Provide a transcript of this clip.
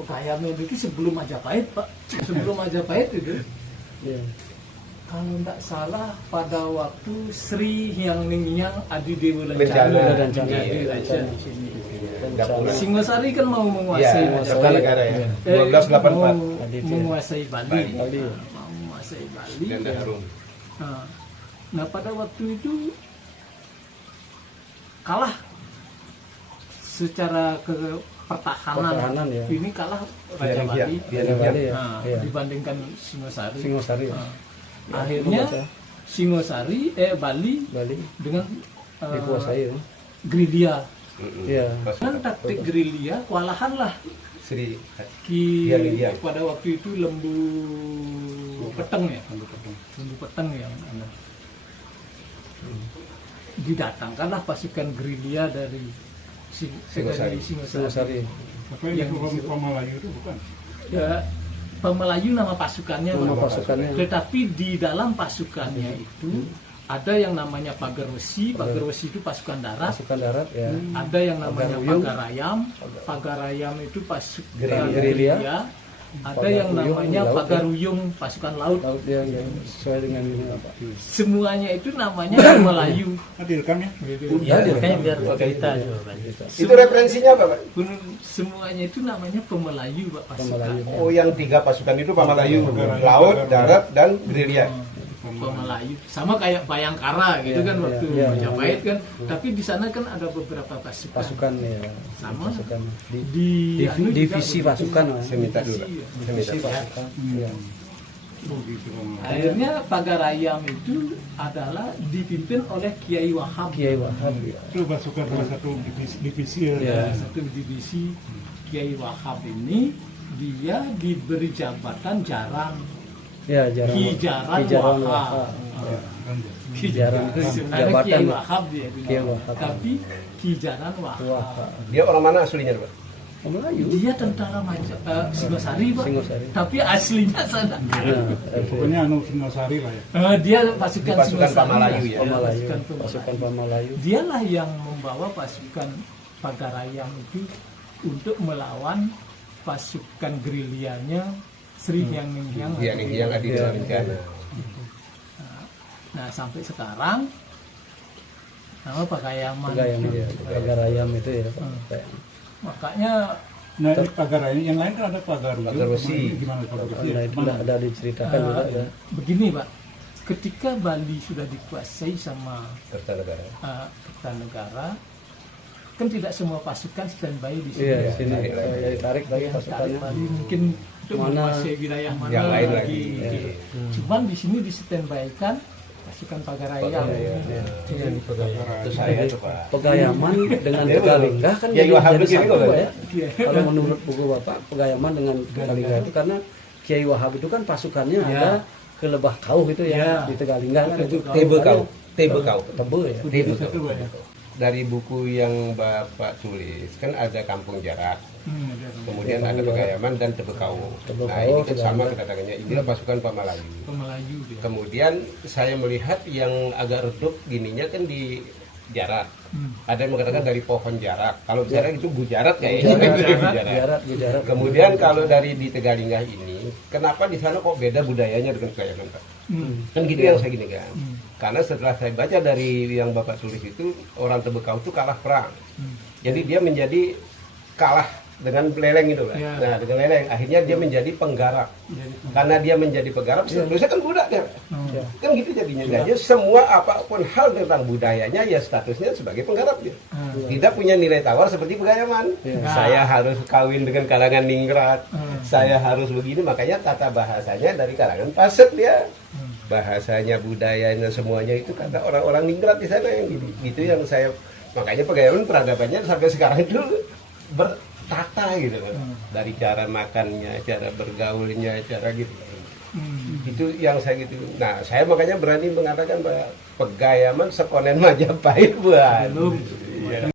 Pegayaman itu sebelum Majapahit, Pak. Sebelum Majapahit itu. Iya. Kalau tidak salah pada waktu Sri Hyang Ningtyang Adi Dewa Lencana. Lencana di sini. Singosari kan mau menguasai Negara ya. 1284. mau menguasai Bali. Mau menguasai Bali. Ganda Harun. Nah, pada waktu itu kalah secara pertahanan ya. ini kalah Raja Bali dibandingkan Singosari. Singosari. Akhirnya Singosari Bali dengan dikuasai ya. gerilya. Iya. Dengan taktik gerilya kewalahan lah Sri pada waktu itu Lembu Peteng ya. Lembu Peteng yang didatangkanlah pasukan gerilya dari Singosari. Yang Pemelayu itu bukan? Ya, Pemelayu nama pasukannya. Tetapi di dalam pasukannya itu ada yang namanya Pagar Wesi. Pagar Wesi itu pasukan darat. Ya. Ada yang namanya Pagarayam. Pagarayam itu pasukan gerilya. Ada yang namanya Pagaruyung, pasukan laut. Yang sesuai dengan ini apa? Semuanya itu namanya Pemelayu. Direkamnya? Ya, biar kita. Itu referensinya apa, Pak? Semuanya itu namanya Pemelayu, Pak, pasukan. Oh, yang 3 pasukan itu Pemelayu, laut, darat, dan gerilya. Pemelayu sama kayak Bayangkara gitu kan waktu Majapahit kan, tapi di sana kan ada beberapa pasukan ya. Sama pasukan di divisi pasukan. Saya minta dulu. Pasukan. Iya. Akhirnya Pagarayam itu adalah dipimpin oleh Kiai Wahab. Ya. Itu pasukan salah satu divisi ya. Satu divisi Kiai Wahab ini dia diberi jabatan jarang. Ya, jarang. Kijaran Wahab. Kijaran itu sebenarnya jabatan Kiai Wahab dia Kiai Wahab. Tapi Kijaran Wahab. Dia orang mana aslinya, Pak? Melayu. Dia tentara Singosari, Pak. Tapi aslinya sana. Pokoknya Singosari lah ya. Dia pasukan Pemelayu ya. Pasukan Pemelayu. Dialah yang membawa pasukan Pagarayam itu untuk melawan pasukan gerilyanya Sri Hyang Ningtyang Adi Dewa Lencana. Nah, sampai sekarang nama Pagarayam itu ya. Makanya Nah, ini Pagarayam yang lain kan ada Pagar Wesi. Gimana Pagar Wesi? Nah, itu ada diceritakan juga ya. Begini, Pak. Ketika Bali sudah dikuasai sama Kertanegara, kan tidak semua pasukan standby di sini. Iya, sini tarik lagi pasukannya. Bali mungkin untuk menguasai wilayah mana yang lain lagi. Cuman di sini di standby-kan pasukan Pagarayam. Itu saya tuh, Pak. Pegayaman dengan Tegalingga kan Kiai Wahab jadi begini satu, kok, Pak, ya. Kalau menurut buku Bapak, Pegayaman dengan Tegalingga itu karena Kiai Wahab itu kan pasukannya ada ke Lebah Kauh itu ya, di Tegalingga kan itu Tebekau. Tebe ya. Dari buku yang Bapak tulis kan ada Kampung Jarak, kemudian ada Pegayaman dan Tebekau. Nah, ini kan sama kedatangannya. Inilah pasukan Pemelayu. Kemudian saya melihat yang agak redup gininya kan di Jarak. Ada yang mengatakan dari pohon jarak. Kalau jarak itu gujarat kayaknya. Gujarat. Kemudian kalau dari di Tegalingga ini, kenapa di sana kok beda budayanya dengan Pegayaman, Pak? Kan gitu yang saya gini kan. Karena setelah saya baca dari yang Bapak tulis itu, orang Tebekau itu kalah perang. Jadi dia menjadi kalah dengan leleng itu, Pak. Nah, dengan leleng akhirnya dia menjadi penggarap. Karena dia menjadi penggarap, seterusnya kan budak dia. Kan gitu jadinya. Jadi semua apapun hal tentang budayanya ya statusnya sebagai penggarap dia. Tidak punya nilai tawar seperti Pegayaman. Saya harus kawin dengan kalangan Ningrat. Saya harus begini, makanya tata bahasanya dari kalangan Pasek dia. Bahasanya, budayanya, semuanya itu kata orang-orang Ningrat di sana yang gitu yang saya, makanya Pegayaman peradabannya sampai sekarang itu bertata gitu kan. Dari cara makannya, cara bergaulnya, cara gitu. Itu yang saya gitu. Nah, saya makanya berani mengatakan bahwa Pegayaman sekonen Majapahit buat.